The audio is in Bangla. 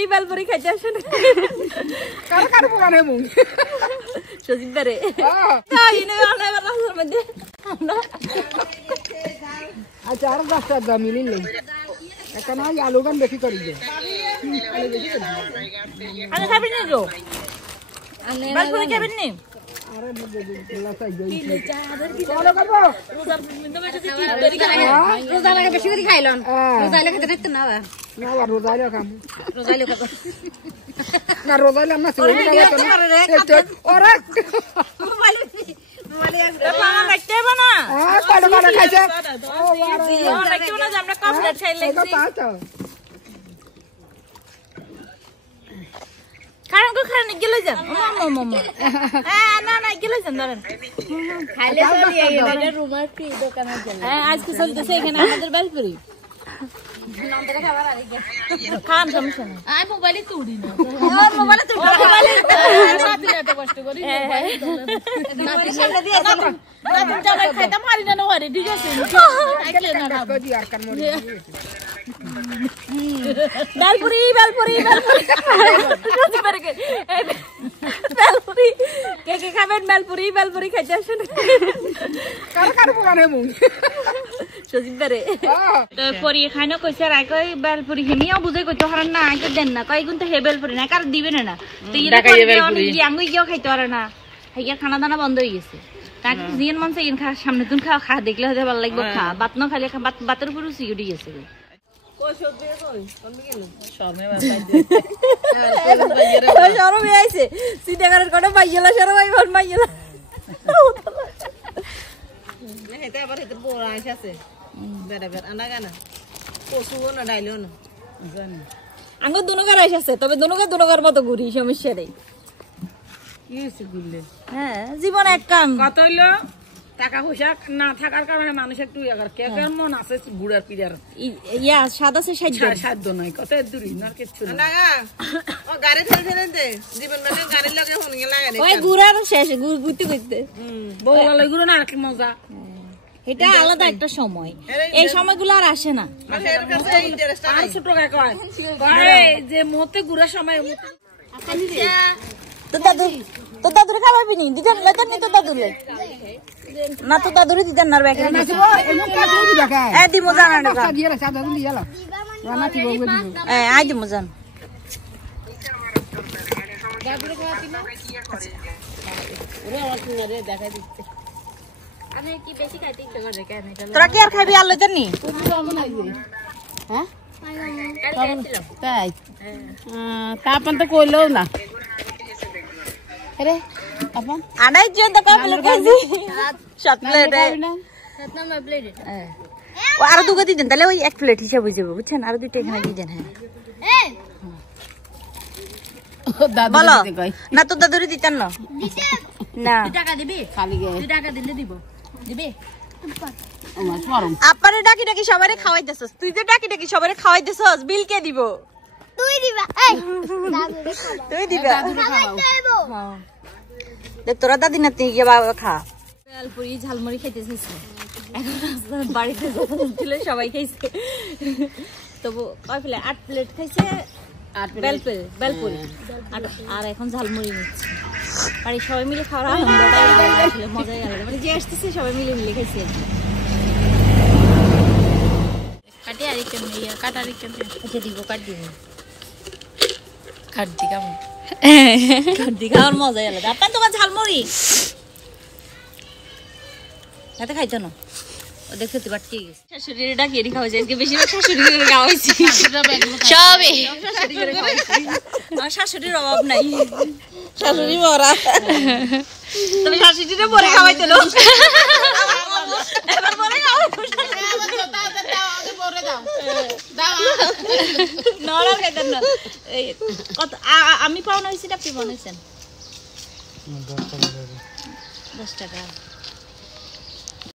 এই বেলপুরি খাইতে আসেন কার কার পোকানে মুং সজীব বেরে তাই নে আনা রাস্তার মধ্যে আচ্ছা আর রাস্তা দা মিলিন নেই এখন আই আলু গান বেশি করি দে আনে খাবেন নি গো বেলপুরি খাবেন নি আরে বলা চাই যাই রোজা লাগে বেশি করে খাইলন রোজা লাগে খেতে দেখতে না না রোজাইলে কাম রোজাইলে কত না রোজাইলে আমরা সবাই ওরে মোবাইল পানা রাখতে বানা কালো কালো খাইছে ও রাখতে না যে আমরা কমপ্লিট খাই লাগছি কারণ কো খান গেলে যান মামা না না গেলে যান ধরেন খাইলে চলি এই রুমার কি দোকানে যান আজকে চলতেছে এখানে আমাদের বেলপুরি নন্দরে খাবার আর কি খান সমস্যা না আই মোবাইলে তুড়ি না মোবাইলে তুড়ি নাতি এত কষ্ট করি নাতি সামনে দিয়ে নাতি চালা খাইতা মারি না নরে ঠিক আছে আইলে না খাবো দি আর কান মরি বেলপুরি কে খাবেন বেলপুরি খাইতে আসেন কার কার পোকানে মুং সজীব বেরে তো পরি খাইনো কইছে রাই কই বেলপুরি হেমিও বুঝে কইতো হারান না আইতে দেন না কই গুনতে হে বেলপুরি না কার দিবেন না তো ইরা বেলপুরি ইয়াঙ্গ ইও খাইতে পারে না হেয়া খানা দানা বন্ধ হই গেছে কাকে জিন মন চাই খা সামনে তুন খা দেখলে হতে ভালো লাগবে খা বাত না খালি বাতের উপর রুচি উঠে গেছে শরম আইছে সিটাগারের কোন মাইয়েলা শরম আইবার মাইয়েলা হেতে আবার হেতে বড় আইছে আছে বেড়া আনা গানা পশুও না ডাইলো না জানি আঙ্গ দুনুগার আইছে তবে দুনুগার মতো ঘুরি সমস্যা নেই কি হইছে গুললে হ্যাঁ জীবন এক কাম কত হইলো টাকা পয়সা না থাকার কারণে মানুষ একটু কে মন আছে বুড়ার পিড়ার ইয়া সাদা সে সাধ্য নাই কত দূরই না কিছু না ও গাড়ি ধরে দে জীবন মানে গাড়ি লাগে হন গেলা গাড়ি ওই গুড়ার শেষ গুড়তে করতে বউলা লই গুড় না কি মজা এটা আলাদা একটা সময় এই সময়গুলো আর আসে না মানে এর কাছে ইন্টারেস্ট আর ছোট গায় কয় যে মতে গুড়ার সময় তো দাদুরে খাওয়াবি নি দিতেন লইতেন নি তো দাদুরে না তো দাদুরে দিতেন না ব্যাকে এ দিমু জানা না দিয়ে রা সাদা দিয়ে লা রানা কি বলবো দিও এ আই দিমু জান দাদুরে খাওয়াতি না ওরে আমার কিনারে দেখাই দিতে আমি কি বেশি খাইতে ইচ্ছা করে কেন তোরা কি আর খাবি আর লইতেন নি হ্যাঁ তাই তাপন তো কইলো না আরে আপন আনাই যে তো কাপলে খাইছি সাত প্লেট সাত নাম্বার প্লেট ও আর দুগা দিতেন তাহলে ওই এক প্লেট হিসাব হয়ে যাবে বুঝছেন আর দুইটা এখানে দিয়ে দেন হ্যাঁ বলো না তো দাদুরে দিতেন না না টাকা দিবি খালি গে 2 টাকা দিলে দিব দিবি আপারে ডাকি সবারে খাওয়াইতেছস তুই যে ডাকি সবারে খাওয়াইতেছস বিল কে দিব তুই দিবা এই দাদুরে খাওয়া তুই দিবা দাদুরে খাওয়াবো হ্যাঁ দেখ তোরা দাদি না তুই গিয়ে বাবা খা বেলপুরি ঝালমুড়ি খাইতেছিস এখন বাড়িতে ছিল সবাই খাইছে তবু কয় প্লেট 8 প্লেট খাইছে 8 বেলপুরি আর এখন ঝালমুড়ি নিচ্ছে বাড়ি সবাই মিলে খাওয়ার আনন্দটা আসলে মজাই আলাদা মানে যে আসতেছে সবাই মিলে খাইছে কাটি আর কেমন ইয়া কাটারি কেমন আচ্ছা দিব কাট দিব কাট দি কেমন কাট দি খাওয়ার মজাই আলাদা আপনার তোমার ঝালমুড়ি এত খাইতো না ও দেখতে তো বাট ঠিক আছে শাশুড়ির ডাকি এরি খাওয়া যায় আজকে বেশিরভাগ শাশুড়ি করে খাওয়াইছি সবে শাশুড়ি করে খাওয়াইছি আমার শাশুড়ির অভাব নাই শাশুড়ি মরা তুমি শাশুড়িটা পরে খাওয়াইতে লো এবার পরে খাওয়াইতো আমি পাওনা হয়েছি আপনি বানাইছেন 10 টাকা